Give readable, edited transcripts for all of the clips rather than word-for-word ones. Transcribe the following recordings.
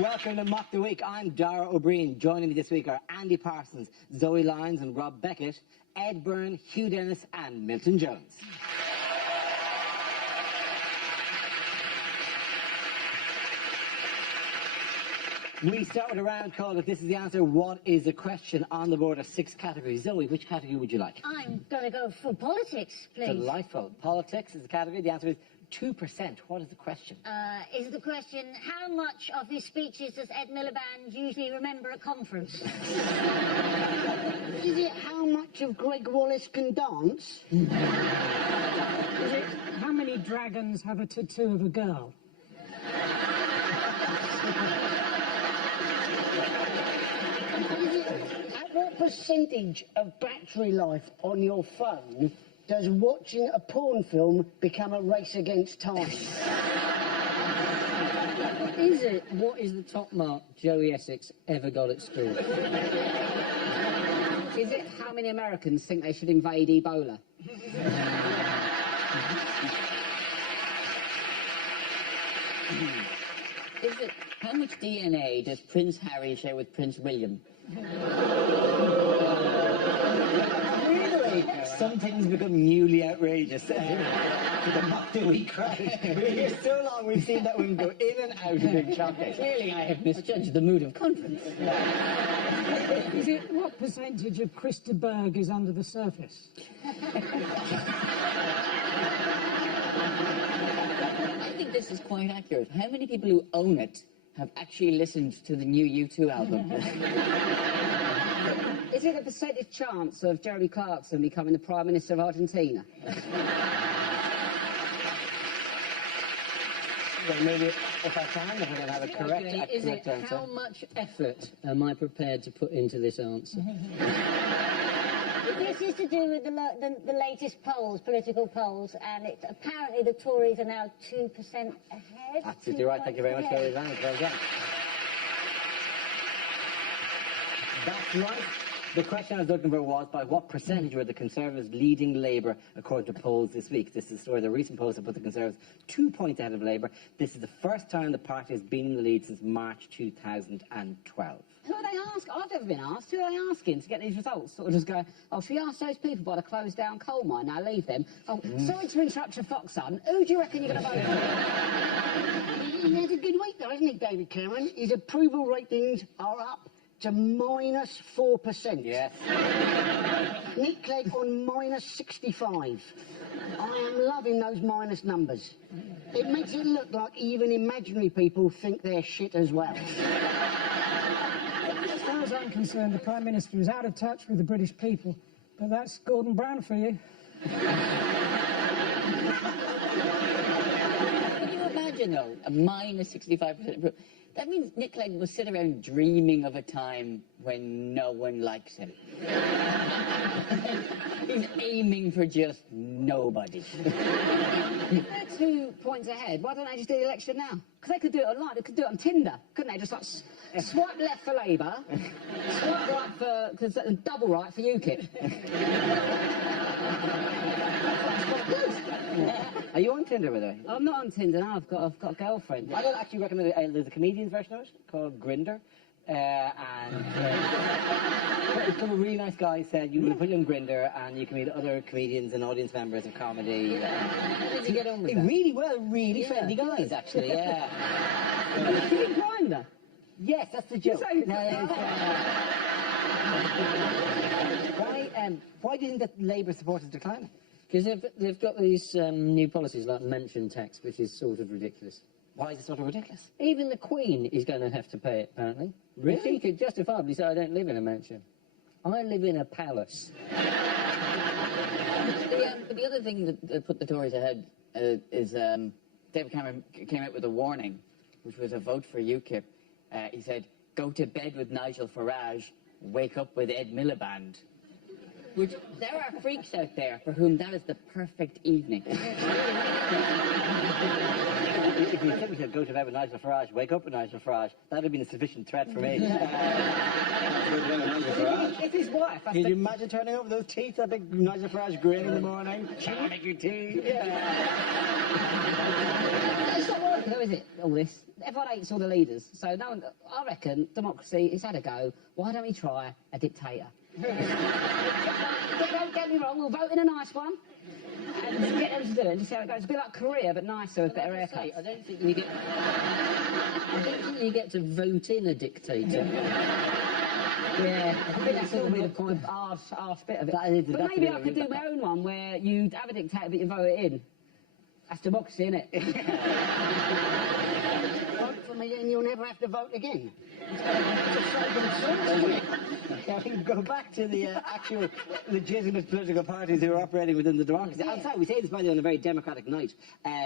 Welcome to Mock the Week. I'm Dara O'Brien. Joining me this week are Andy Parsons, Zoe Lyons and Rob Beckett, Ed Byrne, Hugh Dennis and Milton Jones. We start with a round called If This Is the Answer, What is the Question? On the board are 6 categories. Zoe, which category would you like? I'm going to go for politics, please. Delightful. Politics is the category. The answer is 2%. What is the question? Is the question, how much of his speeches does Ed Miliband usually remember at conference? Is it how much of Greg Wallace can dance? Is it how many dragons have a tattoo of a girl? At what percentage of battery life on your phone does watching a porn film become a race against time? Is it what is the top mark Joey Essex ever got at school? Is it how many Americans think they should invade Ebola? Is it how much DNA does Prince Harry share with Prince William? Some things become newly outrageous for the Mock the Week crowd. We're here so long, we've seen that one go in and out of big chocolate. Clearly I have misjudged the mood of conference. Is it what percentage of Christa Berg is under the surface? I think this is quite accurate. How many people who own it have actually listened to the new U2 album? Is it a percentage chance of Jeremy Clarkson becoming the Prime Minister of Argentina? Well, maybe if I can, if I can have a correct answer. How much effort am I prepared to put into this answer? This is to do with the latest polls, political polls, and it's apparently the Tories are now 2% ahead. Absolutely right. Thank you very much for your advantage. Well done. That's right. The question I was looking for was, by what percentage were the Conservatives leading Labour according to polls this week? This is the story. The recent polls have put the Conservatives 2 points ahead of Labour. This is the first time the party has been in the lead since March 2012. Who are they asking? I've never been asked. Who are they asking to get these results? Sort of just go, oh, should we ask those people by the closed down coal mine? Now leave them. Oh, sorry to interrupt your fox son. Who do you reckon you're going to vote for? He had a good week though, hasn't he, David Cameron? His approval ratings are up to -4%. Yes. Nick Clegg on -65. I am loving those minus numbers. It makes it look like even imaginary people think they're shit as well. As far as I'm concerned, the Prime Minister is out of touch with the British people. But that's Gordon Brown for you. Can you imagine, though, a -65%? That means Nick Clegg will sit around dreaming of a time when no one likes him. He's aiming for just nobody. They're 2 points ahead. Why don't they just do the election now? Because they could do it online. They could do it on Tinder, couldn't they? Just like swipe left for Labour, swipe right for, cause, double right for UKIP. Are you on Tinder, by the way? I'm not on Tinder now. I've got a girlfriend. I don't actually recommend it. There's a comedian's version of it called Grindr. Some really nice guy said you will put it on Grindr and you can meet other comedians and audience members of comedy. How did you get on with that? Really well, really friendly guys, actually, yeah. Is it Grindr? Yes, that's the joke. Why do you think that Labour supporters decline? Because they've got these new policies like mention tax, which is sort of ridiculous. Why is it sort of ridiculous? Even the Queen is going to have to pay it, apparently. Really? She could justifiably say, I don't live in a mansion. I live in a palace. The other thing that put the Tories ahead David Cameron came out with a warning, which was a vote for UKIP. He said, "Go to bed with Nigel Farage, wake up with Ed Miliband." Which, there are freaks out there for whom that is the perfect evening. If you simply said go to bed with Nigel Farage, wake up with Nigel Farage, that would have been a sufficient threat for me. It's his wife. Can you imagine turning over those teeth, that big Nigel Farage grin in the morning? Shall I make your tea? It's not working, though, is it, all this? Everyone hates all the leaders. So no one, I reckon democracy has had a go. Why don't we try a dictator? Don't get me wrong, we'll vote in a nice one. And just get them to do it and just see how it goes. It's a bit like Korea, but nicer with better haircuts. I don't think you get to vote in a dictator. Yeah, I think that's a little bit of quite harsh bit of it. But maybe I could do my own one where you have a dictator but you vote it in. That's democracy, isn't it? Vote for me and you'll never have to vote again. I think go back to the actual legitimate political parties who are operating within the democracy. I'm sorry, we say this, by the way, on a very democratic night.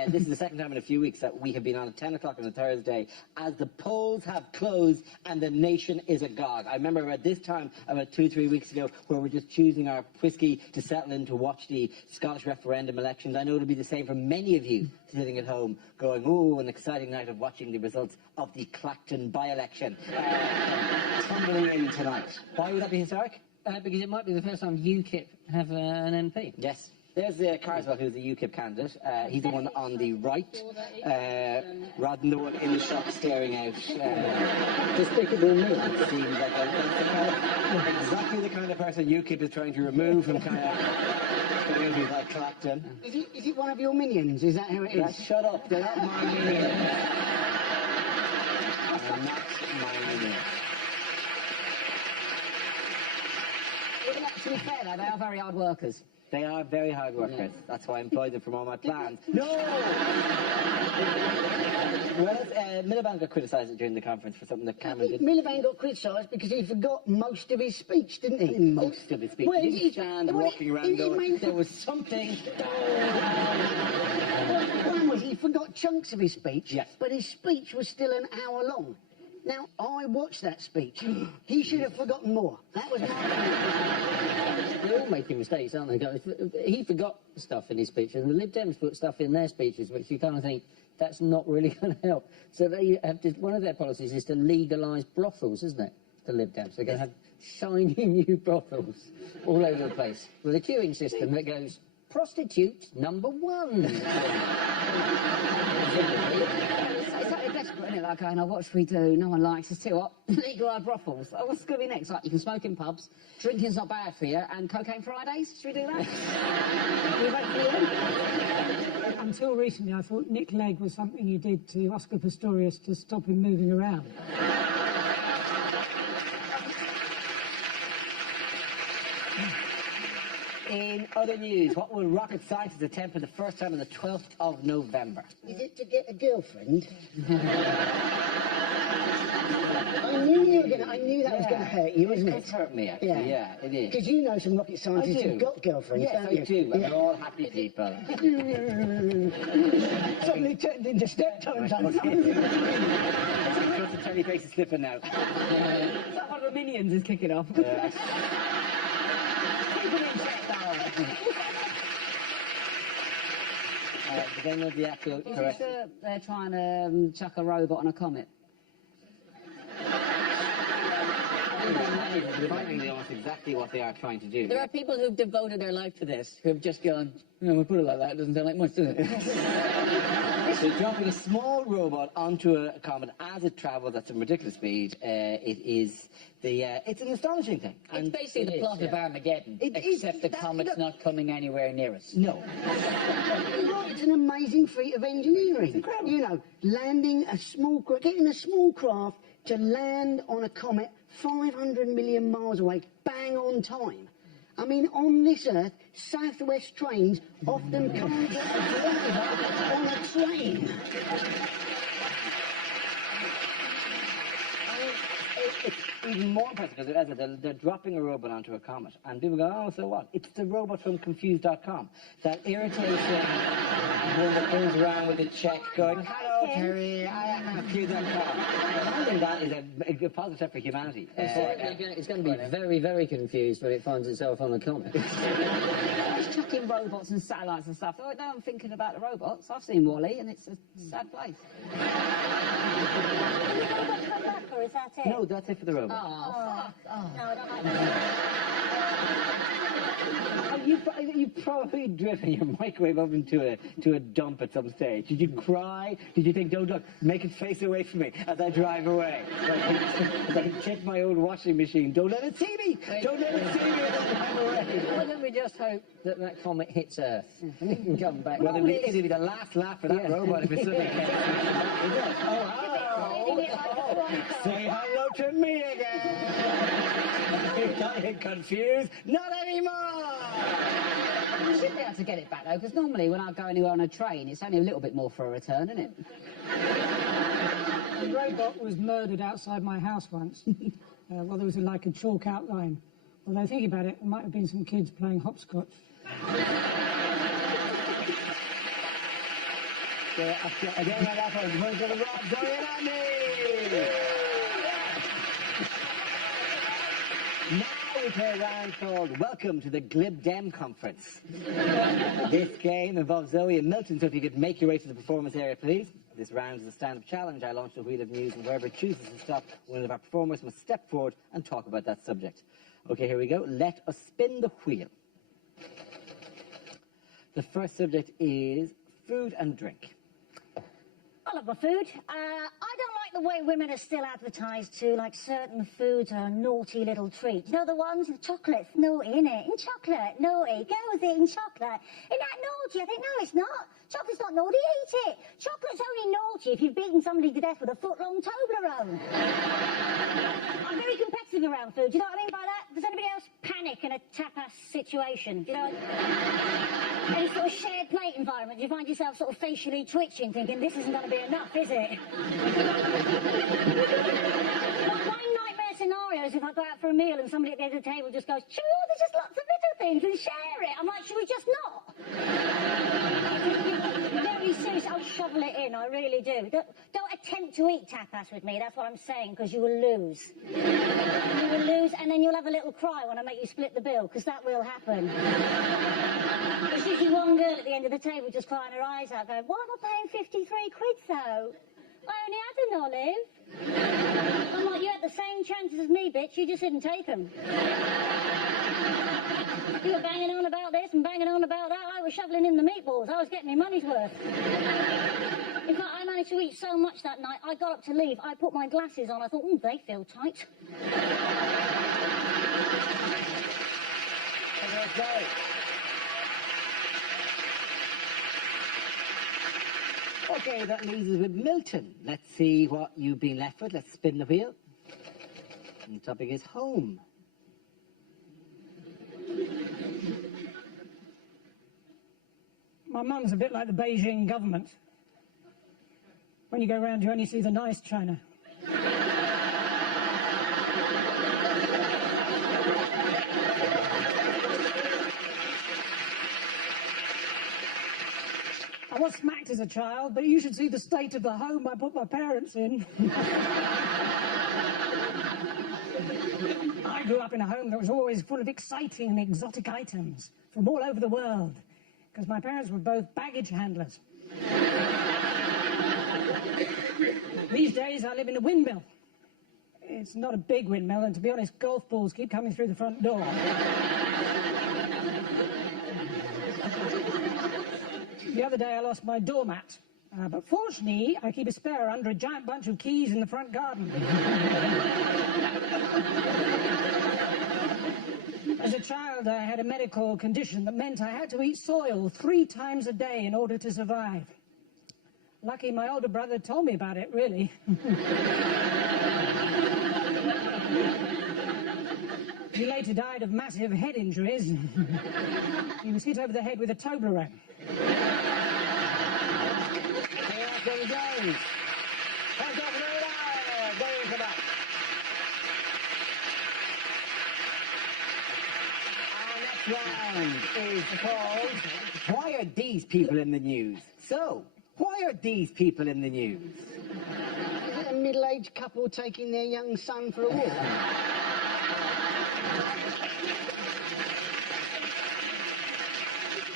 This is the second time in a few weeks that we have been on at 10 o'clock on a Thursday as the polls have closed and the nation is agog. I remember at this time, about 2-3 weeks ago, where we're just choosing our whiskey to settle in to watch the Scottish referendum elections. I know it'll be the same for many of you sitting at home going, oh, an exciting night of watching the results of the Clacton by-election tumbling in tonight. Why would that be historic? Because it might be the first time UKIP have an MP. Yes. There's Carswell, who's the UKIP candidate. He's the one on the right, rather than the one in the shop staring out. Despicable Me. It seems like exactly the kind of person UKIP is trying to remove from kind of communities like Clacton. Is it one of your minions? Is that how it is? Shut up, they're not my minions. They're not my minions. To be fair, though, they are very hard workers. They are very hard workers. That's why I employed them from all my plans. No! Whereas Miliband got criticised during the conference for something that Cameron did. Miliband got criticised because he forgot most of his speech, didn't he? Most of his speech. Well, He didn't stand walking around going, there was something... One was he forgot chunks of his speech, Yes. but his speech was still an hour long. Now, I watched that speech. He should have forgotten more. That was my opinion. They're all making mistakes, aren't they? He forgot stuff in his speech, and the Lib Dems put stuff in their speeches, which you kind of think, that's not really going to help. So they have one of their policies is to legalise brothels, isn't it? The Lib Dems. They're going to have shiny new brothels all over the place with a queuing system that goes, prostitute number 1. It's totally desperate, isn't it? Like going, oh, what should we do? No one likes us. Too hot. Legalise brothels. Oh, what's going to be next? Like, you can smoke in pubs, drinking's not bad for you, and cocaine Fridays? Should we do that? We vote for you? Until recently, I thought Nick Legg was something you did to Oscar Pistorius to stop him moving around. In other news, what will rocket scientists attempt for the first time on the 12th of November? Is it to get a girlfriend? I knew that was going to hurt you, wasn't It it? hurt me, actually. Yeah, it is. Because you know some rocket scientists I do. who've got girlfriends, Yes, don't I you? do. And they're all happy people. Suddenly turned into step tones. Just a tiny face is slipping now. Is that one of the minions is kicking off? Keep them in check, Darren. Do they know the actual Is correct? this, they're trying to chuck a robot on a comet? Surprisingly, almost exactly what they are trying to do. There are people who've devoted their life to this, who've just gone, we'll put it like that, it doesn't sound like much, does it? They're dropping a small robot onto a comet as it travels at some ridiculous speed. It's an astonishing thing. It's basically the plot of Armageddon, It is. except the comet's not coming anywhere near us. No. You're right, it's an amazing feat of engineering. incredible. You know, getting a small craft to land on a comet 500 million miles away, bang on time. I mean, on this Earth, Southwest trains often can't get a driver on a train. It's even more impressive because as I said, they're dropping a robot onto a comet, and people go, "Oh, so what?" It's the robot from Confused.com. That irritating one that goes around with a check, going, "Hello, Terry, I am Confused.com." I think that is a positive step for humanity. It's going to be very, very confused when it finds itself on a comet. It's chucking robots and satellites and stuff. Oh, no, I'm thinking about the robots. I've seen Wall-E, and it's a sad place. Will the robot come back, or is that it? No, that's it for the robot. Oh, fuck. Oh. No, I don't like that. You've probably driven your microwave oven to a dump at some stage. Did you cry? Did you think, "Don't look, make it face away from me as I drive away"? As I check my old washing machine, "Don't let it see me! Don't let it see me as I drive away." Why don't we just hope that that comet hits Earth and it can come back? Well, it'd be the last laugh for that robot if it suddenly came. Say hello to me again. You're confused? Not anymore. You should be able to get it back, though, because normally when I go anywhere on a train, it's only a little bit more for a return, isn't it? A robot was murdered outside my house once. Well, there was like a chalk outline. Although thinking about it, there might have been some kids playing hopscotch. Again, that one. Going to Rob Zoyanami. Now we play a round called Welcome to the Glib Dem Conference. This game involves Zoe and Milton, so if you could make your way to the performance area, please. This round is a stand-up challenge. I launch a wheel of news, and whoever chooses to stop, one of our performers must step forward and talk about that subject. Okay, here we go. Let us spin the wheel. The first subject is food and drink. I love my food. I don't like the way women are still advertised to, like certain foods are a naughty little treat. You know the ones with chocolate's naughty, innit? And chocolate, naughty. Girls eating chocolate. Isn't that naughty? I think, no, it's not. Chocolate's not naughty, eat it. Chocolate's only naughty if you've beaten somebody to death with a foot-long Toblerone. I'm very competitive around food. Do you know what I mean by that? Does anybody else panic in a tapas situation? Do you know? Any sort of shared plate environment, you find yourself sort of facially twitching, thinking, this isn't going to be enough, is it? My nightmare scenario is if I go out for a meal and somebody at the end of the table just goes, should we order just lots of little things and share it? I'm like, should we just not? Very serious, I'll shovel it in, I really do. Don't attempt to eat tapas with me, that's what I'm saying, because you will lose. You will lose, and then you'll have a little cry when I make you split the bill, because that will happen. There's usually one girl at the end of the table just crying her eyes out, going, why am I paying 53 quid though? I only had an olive. I'm like, you had the same chances as me, bitch, you just didn't take them. You were banging on about this and banging on about that. I was shoveling in the meatballs. I was getting my money's worth. In fact, I managed to eat so much that night, I got up to leave. I put my glasses on. I thought, they feel tight. Okay, that leaves us with Milton. Let's see what you've been left with. Let's spin the wheel. And the topic is home. My mum's a bit like the Beijing government. When you go round, you only see the nice china. I was smacked as a child, but you should see the state of the home I put my parents in. I grew up in a home that was always full of exciting and exotic items from all over the world, because my parents were both baggage handlers. These days, I live in a windmill. It's not a big windmill, and to be honest, golf balls keep coming through the front door. The other day, I lost my doormat. But fortunately, I keep a spare under a giant bunch of keys in the front garden. As a child, I had a medical condition that meant I had to eat soil 3 times a day in order to survive. Lucky my older brother told me about it, really. He later died of massive head injuries. He was hit over the head with a Toblerone. There goes. It's called Why Are These People in the News? So, why are these people in the news? Is it a middle-aged couple taking their young son for a walk?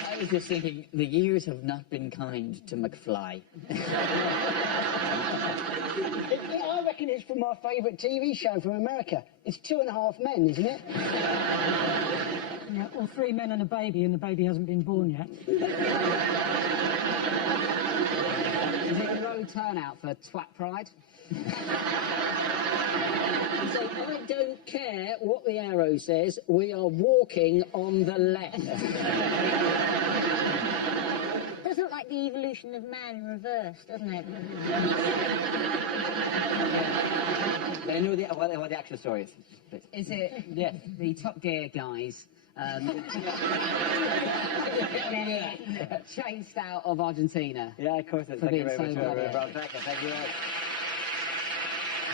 I was just thinking, the years have not been kind to McFly. I reckon it's from my favourite TV show from America. It's 2.5 Men, isn't it? Yeah, or 3 men and a baby hasn't been born yet. Is it a low turnout for Twat Pride? So I don't care what the arrow says, we are walking on the left. Does look like the evolution of man in reverse, doesn't it? But I know what the actual story is. Please. Is it Yes. the Top Gear guys chased out of Argentina? Yeah, of course. Thank For you being very much. so Robert. clever. Thank you.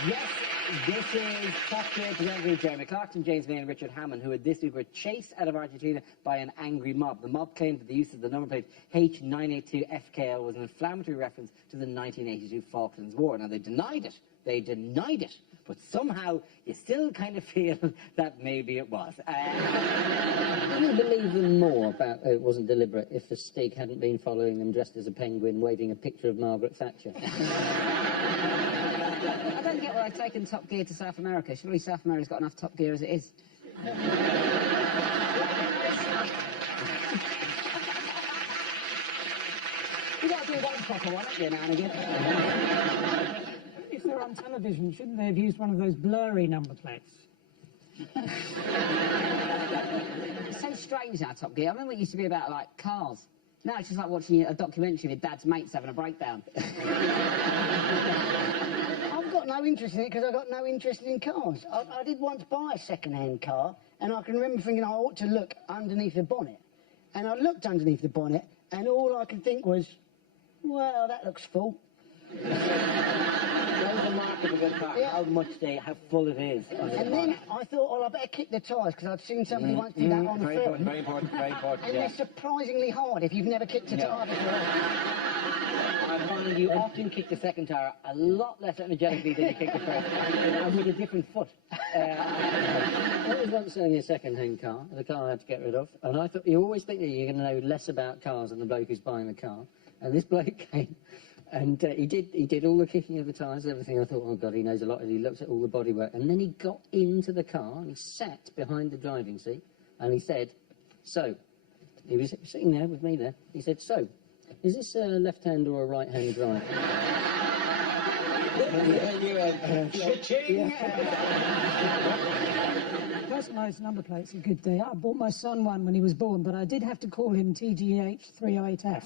Yes, this is Top Gear presented by Jeremy Clarkson, James May and Richard Hammond, who this week were chased out of Argentina by an angry mob. The mob claimed that the use of the number plate H982FKL was an inflammatory reference to the 1982 Falklands War. Now, they denied it. But somehow you still kind of feel that maybe it was. Would you believe them more about it wasn't deliberate if the Stig hadn't been following them dressed as a penguin waving a picture of Margaret Thatcher? I don't get why I've taken Top Gear to South America. Surely South America's got enough Top Gear as it is. You got to do one proper one, haven't you, now and again? If they're on television, shouldn't they have used one of those blurry number plates? It's so strange now, Top Gear. I remember it used to be about, like, cars. Now it's just like watching a documentary with Dad's mates having a breakdown. I've got no interest in it because I've got no interest in cars. I did once buy a second-hand car, and I can remember thinking I ought to look underneath the bonnet. And I looked underneath the bonnet, and all I could think was, well, that looks full. That was the mark of a good car, Yeah. how full it is. And then I thought, well, I better kick the tyres because I'd seen somebody once do that on the Very film. important, And yeah. they're surprisingly hard if you've never kicked a tyre before. I find you often kick the second tire a lot less energetically than you kick the first, and with a different foot. I was once selling a second-hand car, the car I had to get rid of, and I thought, you always think that you're going to know less about cars than the bloke who's buying the car. And this bloke came, and he did all the kicking of the tyres and everything. I thought, oh, God, he knows a lot. And he looked at all the bodywork. And then he got into the car, and he sat behind the driving seat, and he said, so, he was sitting there with me there. He said, so, is this a left-hand or a right-hand drive? Personalised number plates are a good day. I bought my son one when he was born, but I did have to call him TGH 308F.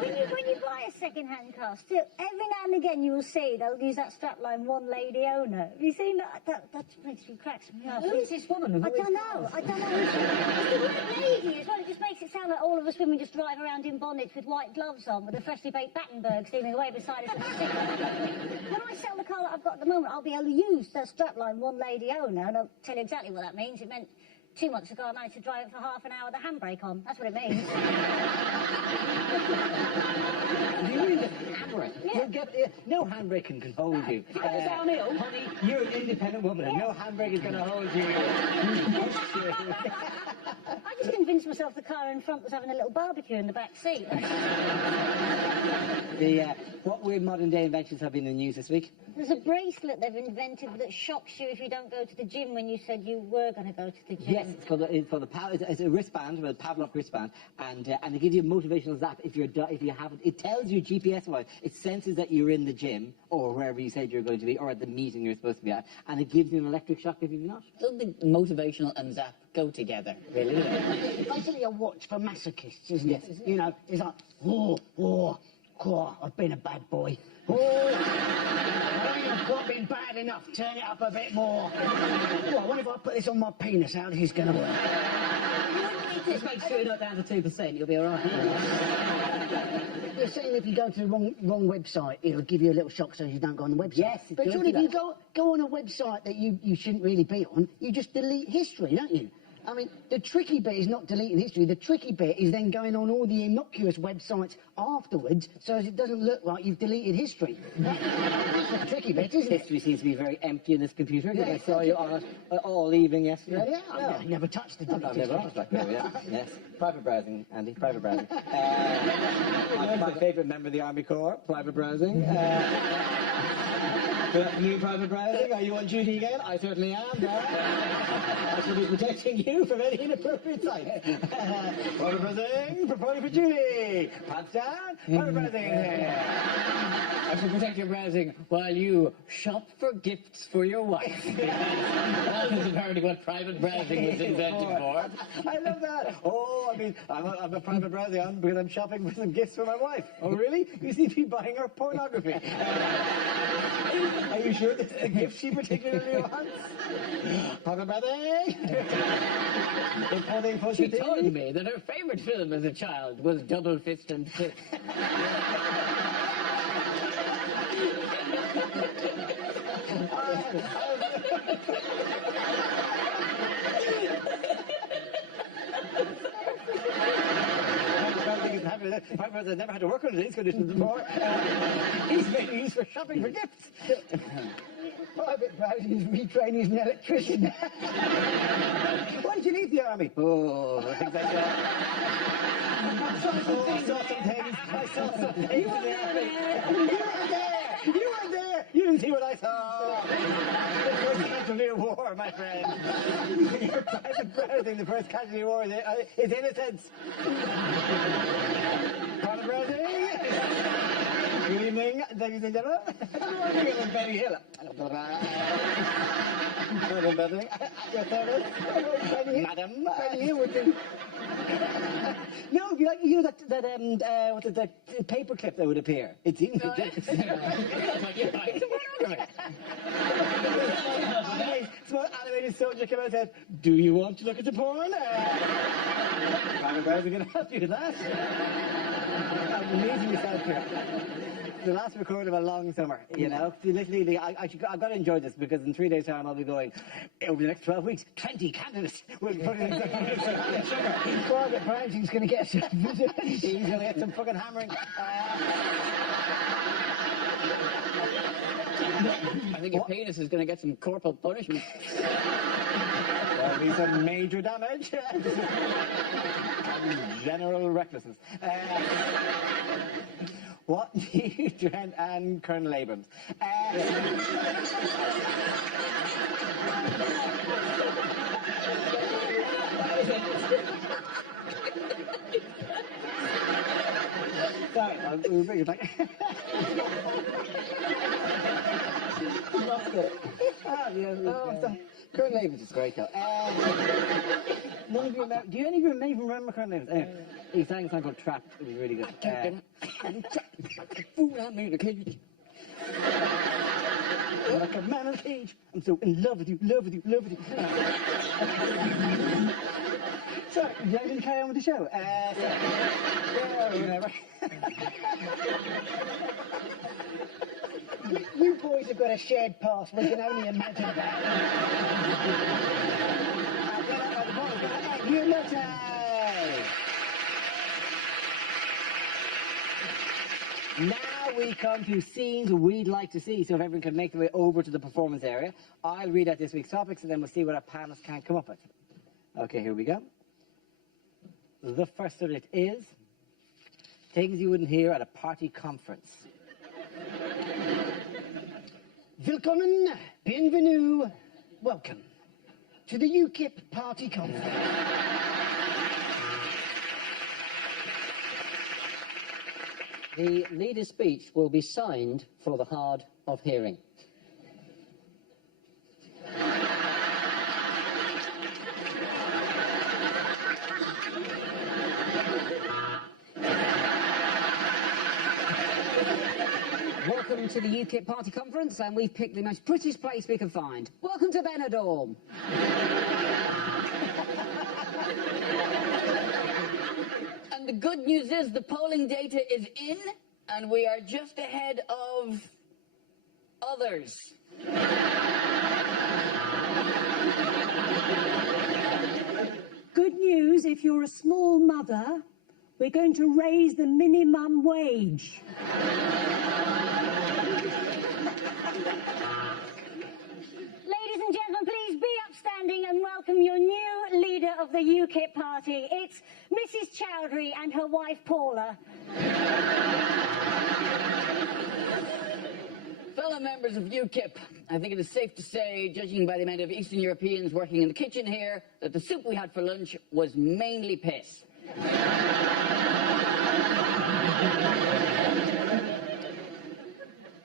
When you buy a second-hand car, still, every now and again you will see they'll use that strapline, one lady owner. Have you seen that? That makes me cracks me up. Who is this woman? I don't know. It's the word lady as well. It just makes it sound like all of us women just drive around in bonnets with white gloves on with a freshly baked Battenberg steaming away beside us. When I sell the car that I've got at the moment, I'll be able to use that strapline, one lady owner, and I'll tell you exactly what that means. It meant 2 months ago I managed to drive it for half an hour with the handbrake on. That's what it means. You really just hammer it. Yeah. You'll get, no handbrake can hold you. downhill. Honey, you're an independent woman, and no handbrake is going to hold you. I just convinced myself the car in front was having a little barbecue in the back seat. What weird modern day inventions have been in the news this week? There's a bracelet they've invented that shocks you if you don't go to the gym when you said you were going to go to the gym. Yes, it's a wristband, a Pavlov wristband, and it gives you a motivational zap if you haven't. It tells you GPS-wise. It senses that you're in the gym or wherever you said you're going to be, or at the meeting you're supposed to be at, and it gives you an electric shock if you're not. I don't think motivational and zap go together, really. Basically a watch for masochists, isn't it? You know, it's like, oh, I've been a bad boy. Oh, I ain't quite been bad enough. Turn it up a bit more. Well, I wonder if I put this on my penis, how this is going to work. Just make sure you're not down to 2%, you'll be all right. You're saying if you go to the wrong website, it'll give you a little shock so you don't go on the website. Yes, it but does surely do if you that. go on a website that you shouldn't really be on, you just delete history, don't you? I mean, the tricky bit is not deleting history. The tricky bit is then going on all the innocuous websites afterwards so as it doesn't look like you've deleted history. That's the tricky bit, isn't it? History seems to be very empty in this computer. Yeah. I saw you on it all evening yesterday. Yeah, I never touched the I've deleted never history. watched BlackBerry, yeah. Yes. Private browsing, Andy, private browsing. My favourite member of the Army Corps, private browsing. New private browsing, are you on duty again? I certainly am, I shall be protecting you from any inappropriate sites. Private browsing, reporting for duty. Pants down, private browsing. I shall protect your browsing while you shop for gifts for your wife. That is apparently what private browsing was invented for. I love that. Oh, I mean, I'm a private browsing on because I'm shopping for some gifts for my wife. Oh, really? You seem to be buying her pornography. Are you sure this is the gift she particularly wants? Private browsing. Importing for She told me that her favourite film as a child was Double Fist and Fist. I've never had to work under these conditions before. He's making use for shopping for gifts. Private browsing is retraining as an electrician. Why did you leave the army? Oh, things like that. I saw some things in the army. You were there! You were there! You didn't see what I saw! The first casualty of war, my friend. Your private browsing, the first casualty of war is innocence. Private browsing? Good evening, ladies and gentlemen. Feeling Benny Hill. Private browsing. Your service. Madam. Benny Hill would do. No, you know what's it, that paper clip that would appear. It's in the Small animated soldier came out and said, "Do you want to look at the porn?" Private browsing can help you with that. I'm amazing yourself here. The last record of a long summer, you know. Literally, I've got to enjoy this because in 3 days' time I'll be going, over the next 12 weeks, 20 candidates will be putting in sugar. Private browsing's going to get some. He's going to get some fucking hammering. I think your penis is going to get some corporal punishment. There'll be some major damage. And general recklessness. What do you Trent and Colonel Abrams? Sorry, we'll bring it back. Lost it. Colonel Abrams is great though. None of you remember, do any of you even remember Colonel Abrams? Anyway, he sang a song called Trapped. It was really good. I'm trapped like a fool, I'm in a cage. Like a man in a cage. I'm so in love with you, love with you, love with you. Sorry, I didn't carry on with the show. Yeah, whatever. You boys have got a shared past. We can only imagine that. Unity! Now we come to scenes we'd like to see, so if everyone can make their way over to the performance area. I'll read out this week's topics and then we'll see what our panelists can come up with. Okay, here we go. The first of it is things you wouldn't hear at a party conference. Willkommen, bienvenue, welcome to the UKIP party conference. The leader's speech will be signed for the hard of hearing. Welcome to the UKIP party conference, and we've picked the most prettiest place we can find. Welcome to Benidorm. And the good news is the polling data is in, and we are just ahead of others. Good news, if you're a small mother, we're going to raise the minimum wage. Ladies and gentlemen, please be upstanding and welcome your new leader of the UKIP party. It's Mrs. Chowdhury and her wife Paula. Fellow members of UKIP, I think it is safe to say, judging by the amount of Eastern Europeans working in the kitchen here, that the soup we had for lunch was mainly piss.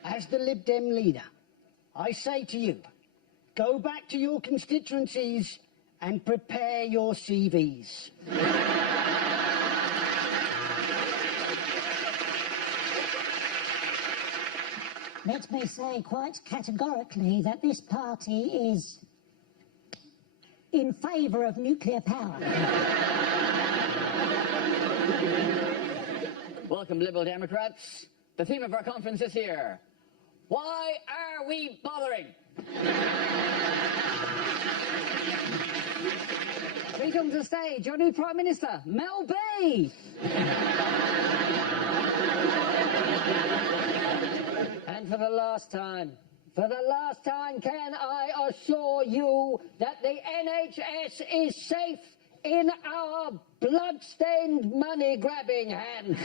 As the Lib Dem leader, I say to you, go back to your constituencies and prepare your CVs. Let me say quite categorically that this party is in favour of nuclear power. Welcome, Liberal Democrats. The theme of our conference this year: why are we bothering? Please come to the stage, your new Prime Minister, Mel B. And for the last time, can I assure you that the NHS is safe in our blood-stained, money-grabbing hands?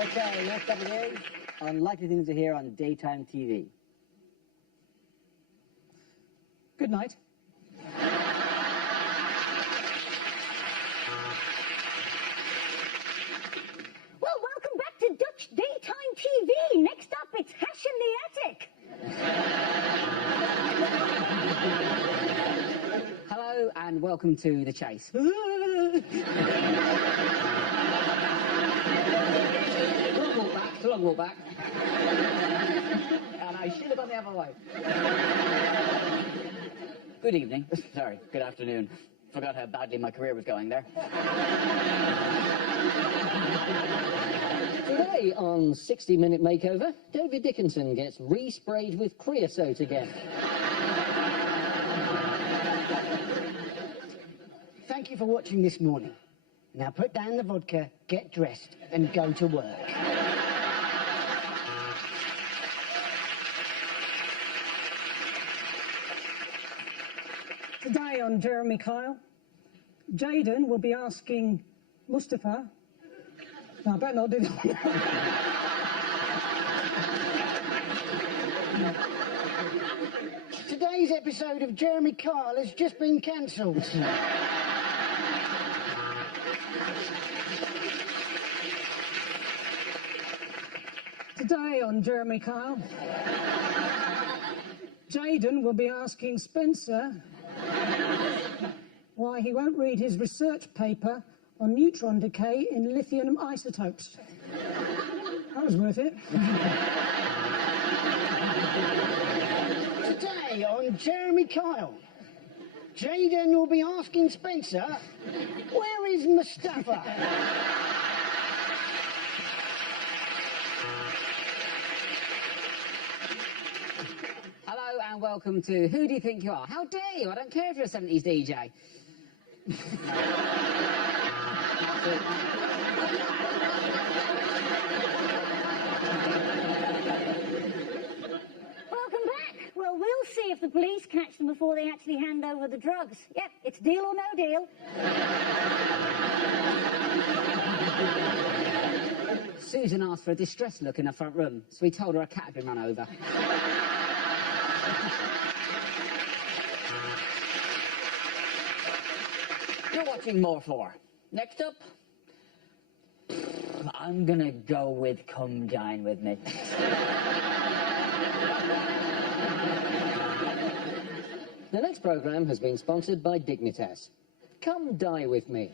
Okay, next up it is unlikely things to hear on daytime TV. Good night. Well, welcome back to Dutch Daytime TV. Next up, it's Hash in the Attic. Hello and welcome to The Chase. Long walk back. And I should have gone the other way. Good evening. Sorry, good afternoon. Forgot how badly my career was going there. Today on 60 Minute Makeover, David Dickinson gets resprayed with creosote again. Thank you for watching this morning. Now put down the vodka, get dressed, and go to work. Today on Jeremy Kyle, Jayden will be asking Mustafa. No, I better not do that. Today's episode of Jeremy Kyle has just been cancelled. Today on Jeremy Kyle, Jayden will be asking Spencer why he won't read his research paper on neutron decay in lithium isotopes. That was worth it. Today on Jeremy Kyle, Jayden will be asking Spencer, where is Mustafa? Hello and welcome to Who Do You Think You Are? How dare you? I don't care if you're a 70s DJ. Welcome back. Well, we'll see if the police catch them before they actually hand over the drugs. Yep, it's deal or no deal. Susan asked for a distressed look in the front room, so we told her a cat had been run over. You're watching More 4. Next up, I'm gonna go with Come Dine With Me. The next programme has been sponsored by Dignitas. Come die with me.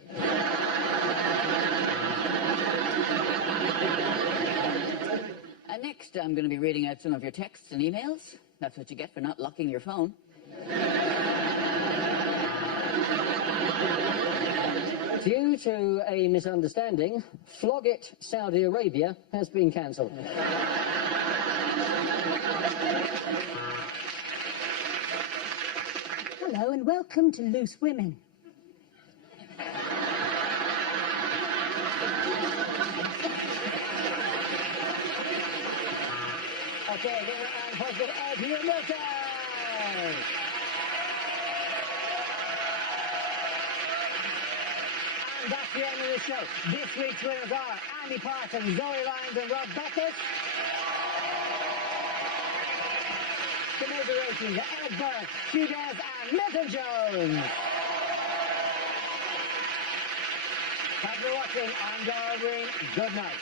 and next I'm going to be reading out some of your texts and emails. That's what you get for not locking your phone. Due to a misunderstanding, Flog It Saudi Arabia has been cancelled. Hello and welcome to Loose Women. Okay, give it a round of applause for Ed Milton. And that's the end of the show. This week's winners are Andy Parton, Zoe Lyons and Rob Beckett. The major ratings are Ed Burke, Hugh Dennis and Milton Jones. Thanks for watching. I'm Dara Green. Good night.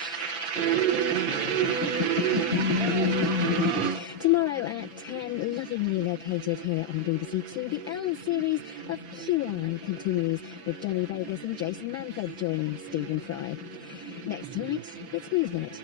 Tomorrow at 10, lovingly located here on BBC Two, the Elm series of QI continues with Johnny Vegas and Jason Manford joining Stephen Fry. Next tonight, it's Newsnight.